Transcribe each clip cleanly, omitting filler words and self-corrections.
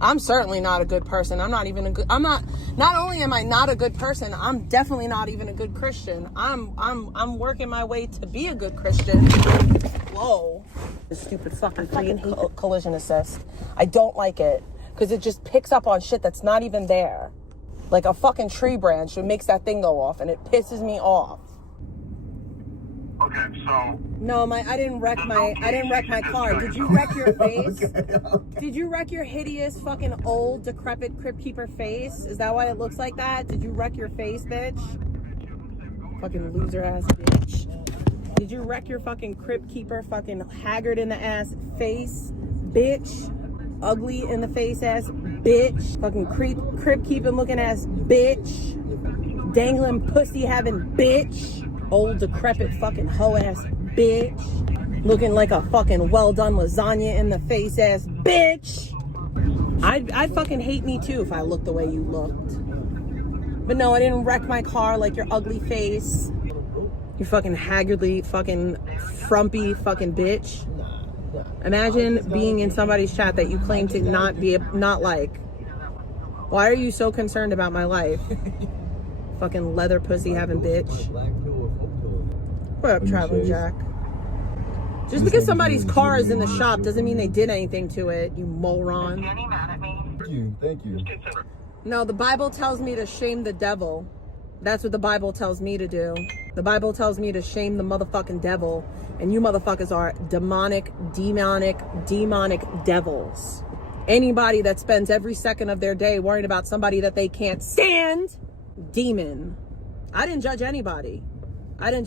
I'm certainly not a good person. Not only am I not a good person, I'm definitely not even a good Christian. I'm working my way to be a good Christian. Whoa. The stupid fucking collision assist. I don't like it because it just picks up on shit that's not even there. Like a fucking tree branch, it makes that thing go off and it pisses me off. Okay, so no, I didn't wreck my car. Did you wreck your face? Okay. Did you wreck your hideous fucking old decrepit Crypt Keeper face? Is that why it looks like that? Did you wreck your face, bitch? Fucking loser ass bitch. Did you wreck your fucking Crypt Keeper fucking haggard in the ass face, bitch? Ugly in the face ass bitch. Fucking Crypt Keeping looking ass bitch. Dangling pussy having bitch. Old decrepit fucking hoe ass bitch. Looking like a fucking well done lasagna in the face ass bitch. I'd fucking hate me too if I looked the way you looked. But no, I didn't wreck my car like your ugly face. You fucking haggardly fucking frumpy fucking bitch. Imagine being in somebody's chat that you claim to not like. Why are you so concerned about my life? Fucking leather pussy having bitch. What up, Traveling Jack? Just because somebody's car is in the shop doesn't mean they did anything to it, you moron. Thank you. No, the Bible tells me to shame the devil. That's what the Bible tells me to do. The Bible tells me to shame the motherfucking devil. And you motherfuckers are demonic devils. Anybody that spends every second of their day worrying about somebody that they can't stand, demon. I didn't judge anybody. I just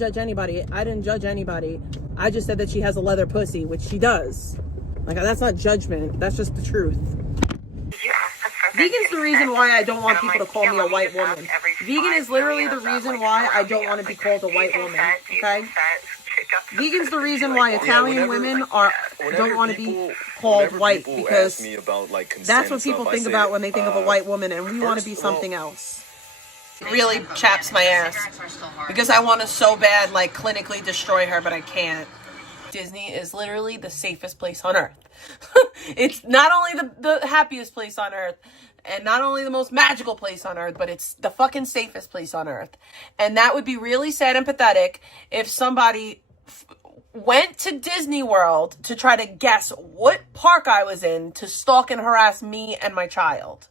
said that she has a leather pussy, which she does. Like, that's not judgment. That's just the truth. Vegan's the reason why I don't want people to call me a white woman. Vegan is literally the reason why I don't want to be called a white woman, okay? Vegan's the reason why Italian women don't want to be called white, because that's what people think about when they think of a white woman, and we want to be something else. It really chaps my ass because I want to so bad, like, clinically destroy her, but I can't. Disney is literally the safest place on earth. It's not only the happiest place on earth and not only the most magical place on earth, but it's the fucking safest place on earth. And that would be really sad and pathetic if somebody went to Disney World to try to guess what park I was in to stalk and harass me and my child.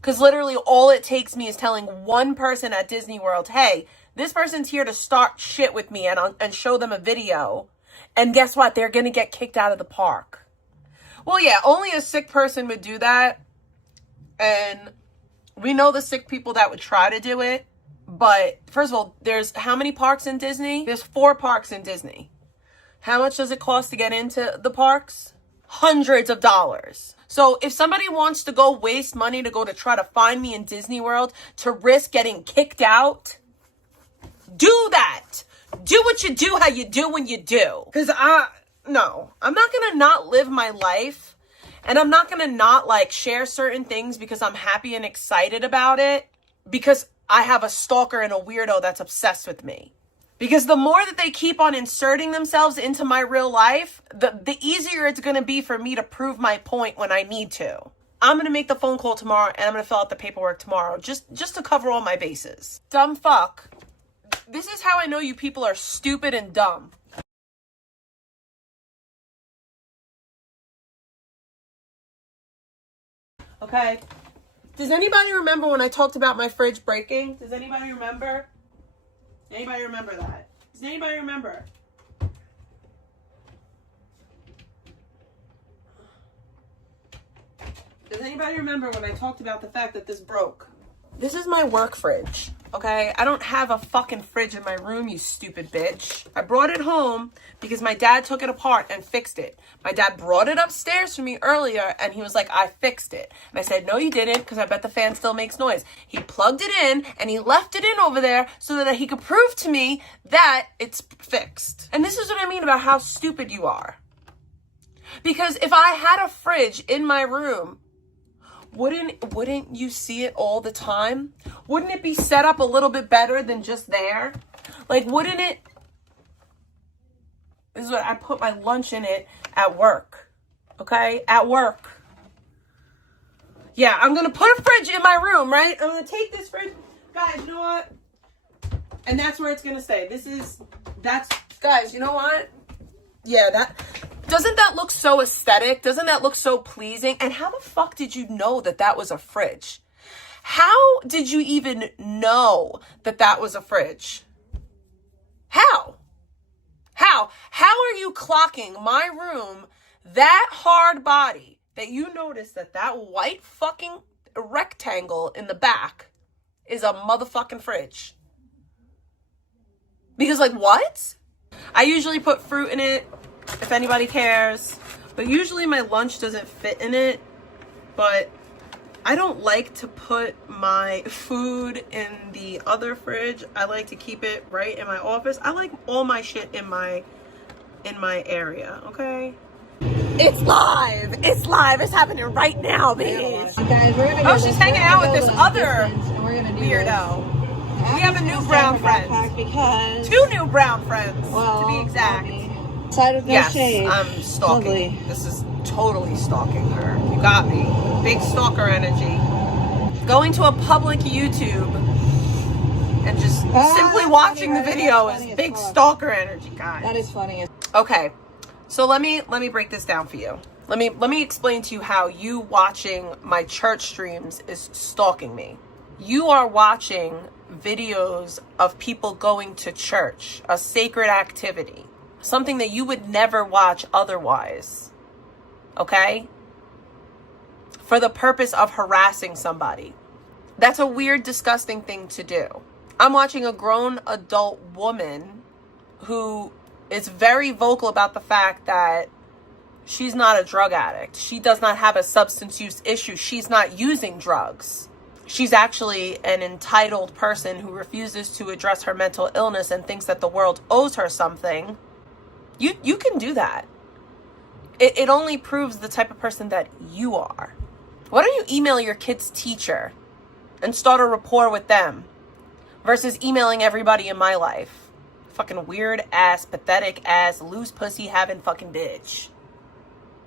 Because literally all it takes me is telling one person at Disney World, hey, this person's here to start shit with me and show them a video. And guess what? They're going to get kicked out of the park. Well, yeah, only a sick person would do that. And we know the sick people that would try to do it. But first of all, there's how many parks in Disney? There's 4 parks in Disney. How much does it cost to get into the parks? Hundreds of dollars. So if somebody wants to go waste money to go to try to find me in Disney World to risk getting kicked out, do that. Do what you do, how you do when you do. Because I'm not going to not live my life. And I'm not going to not, like, share certain things because I'm happy and excited about it. Because I have a stalker and a weirdo that's obsessed with me. Because the more that they keep on inserting themselves into my real life, the easier it's going to be for me to prove my point when I need to. I'm going to make the phone call tomorrow and I'm going to fill out the paperwork tomorrow just to cover all my bases. Dumb fuck. This is how I know you people are stupid and dumb. Okay. Does anybody remember when I talked about my fridge breaking? Does anybody remember? Anybody remember that? Does anybody remember? Does anybody remember when I talked about the fact that this broke? This is my work fridge, okay? I don't have a fucking fridge in my room, you stupid bitch. I brought it home because my dad took it apart and fixed it. My dad brought it upstairs for me earlier and he was like, I fixed it. And I said, no, you didn't, because I bet the fan still makes noise. He plugged it in and he left it in over there so that he could prove to me that it's fixed. And this is what I mean about how stupid you are. Because if I had a fridge in my room, wouldn't you see it all the time? Wouldn't it be set up a little bit better than just there? Like, wouldn't it? This is what I put my lunch in it at work. Okay? At work. Yeah, I'm gonna put a fridge in my room, right? I'm gonna take this fridge. Guys, you know what? And that's where it's gonna stay. Guys, you know what? Yeah, doesn't that look so aesthetic? Doesn't that look so pleasing? And how the fuck did you know that that was a fridge? How did you even know that that was a fridge? How are you clocking my room that hard body that you notice that white fucking rectangle in the back is a motherfucking fridge? Because, like, what? I usually put fruit in it, if anybody cares. But usually my lunch doesn't fit in it. But I don't like to put my food in the other fridge. I like to keep it right in my office. I like all my shit in my area, okay? It's live. It's live. It's happening right now, bitch. Guys, we're gonna She's hanging out with this other weirdo. We have a new brown friend. Because 2 new brown friends, to be exact. Side of no Yes, shade. I'm stalking. Lovely. This is totally stalking her. You got me. Big stalker energy. Going to a public YouTube and just simply watching the video is big stalker energy, guys. That is funny. Okay, so let me break this down for you. Let me explain to you how you watching my church streams is stalking me. You are watching videos of people going to church, a sacred activity, something that you would never watch otherwise, okay? For the purpose of harassing somebody. That's a weird, disgusting thing to do. I'm watching a grown adult woman who is very vocal about the fact that she's not a drug addict. She does not have a substance use issue. She's not using drugs. She's actually an entitled person who refuses to address her mental illness and thinks that the world owes her something. You can do that. It only proves the type of person that you are. Why don't you email your kid's teacher and start a rapport with them versus emailing everybody in my life? Fucking weird ass, pathetic ass, loose pussy having fucking bitch.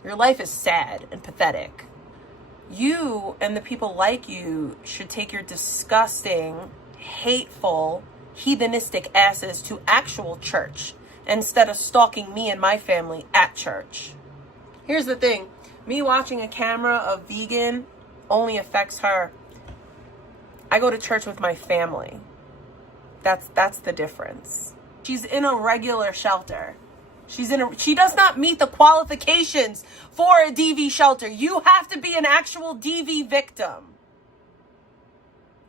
Your life is sad and pathetic. You and the people like you should take your disgusting, hateful, heathenistic asses to actual church instead of stalking me and my family at church. Here's the thing. Me watching a camera of vegan only affects her. I go to church with my family. That's the difference. She's in a regular shelter. She does not meet the qualifications for a DV shelter. You have to be an actual DV victim.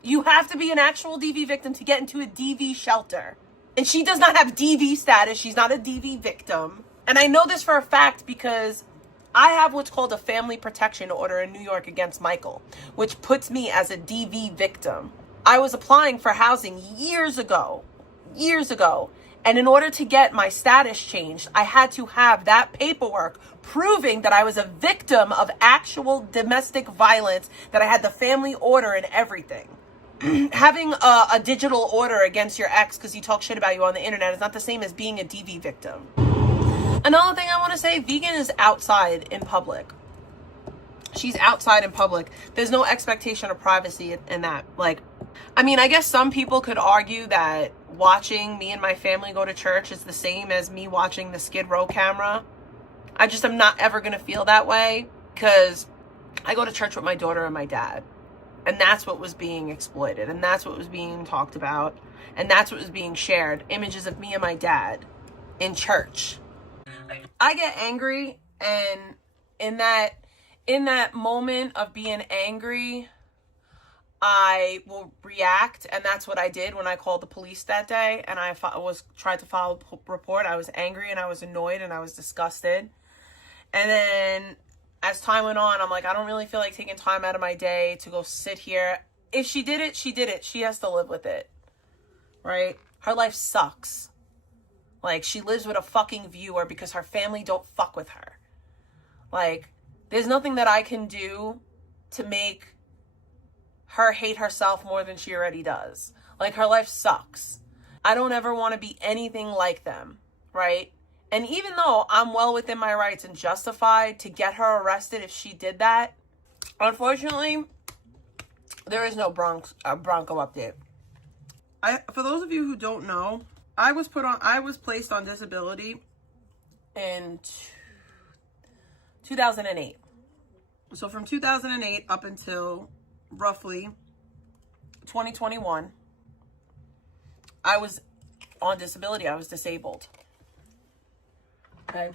You have to be an actual DV victim to get into a DV shelter. And she does not have DV status. She's not a DV victim. And I know this for a fact because I have what's called a family protection order in New York against Michael, which puts me as a DV victim. I was applying for housing years ago. And in order to get my status changed, I had to have that paperwork proving that I was a victim of actual domestic violence, that I had the family order and everything. Having a digital order against your ex because he talks shit about you on the internet is not the same as being a DV victim. Another thing I want to say, Vegan is outside in public. She's outside in public. There's no expectation of privacy in that. Like, I mean, I guess some people could argue that watching me and my family go to church is the same as me watching the Skid Row camera. I just am not ever going to feel that way because I go to church with my daughter and my dad. And that's what was being exploited. And that's what was being talked about. And that's what was being shared. Images of me and my dad in church. I get angry, and in that moment of being angry, I will react, and that's what I did when I called the police that day, and I was trying to file a report. I was angry, and I was annoyed, and I was disgusted. And then as time went on, I'm like, I don't really feel like taking time out of my day to go sit here. If she did it, she did it. She has to live with it, right? Her life sucks. Like, she lives with a fucking viewer because her family don't fuck with her. Like, there's nothing that I can do to make her hate herself more than she already does. Like, her life sucks. I don't ever want to be anything like them, right? And even though I'm well within my rights and justified to get her arrested if she did that, Unfortunately, there is no Bronco update. For those of you who don't know, I was placed on disability in 2008. So from 2008 up until roughly 2021, I was on disability. I was disabled. Okay.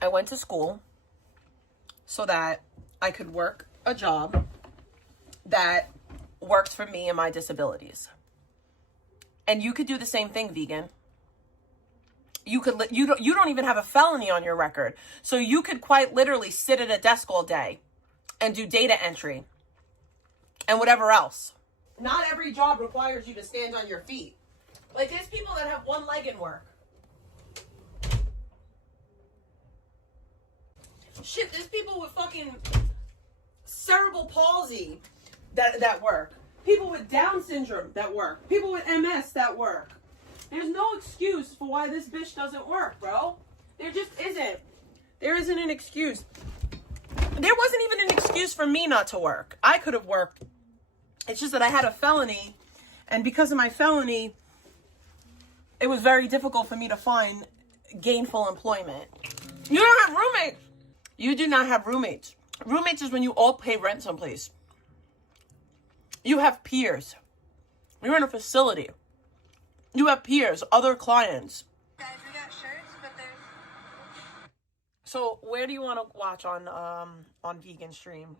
I went to school so that I could work a job that works for me and my disabilities. And you could do the same thing, vegan. You don't even have a felony on your record. So you could quite literally sit at a desk all day and do data entry and whatever else. Not every job requires you to stand on your feet. Like, there's people that have one leg in work. Shit, there's people with fucking cerebral palsy that work. People with Down syndrome that work. People with MS that work. There's no excuse for why this bitch doesn't work, bro. There just isn't. There isn't an excuse. There wasn't even an excuse for me not to work. I could have worked. It's just that I had a felony, and because of my felony, it was very difficult for me to find gainful employment. You don't have roommates. You do not have roommates. Roommates is when you all pay rent someplace. You have peers. You're in a facility. You have peers, other clients. Guys, we got shirts, but there's... So where do you want to watch on Vegan Stream?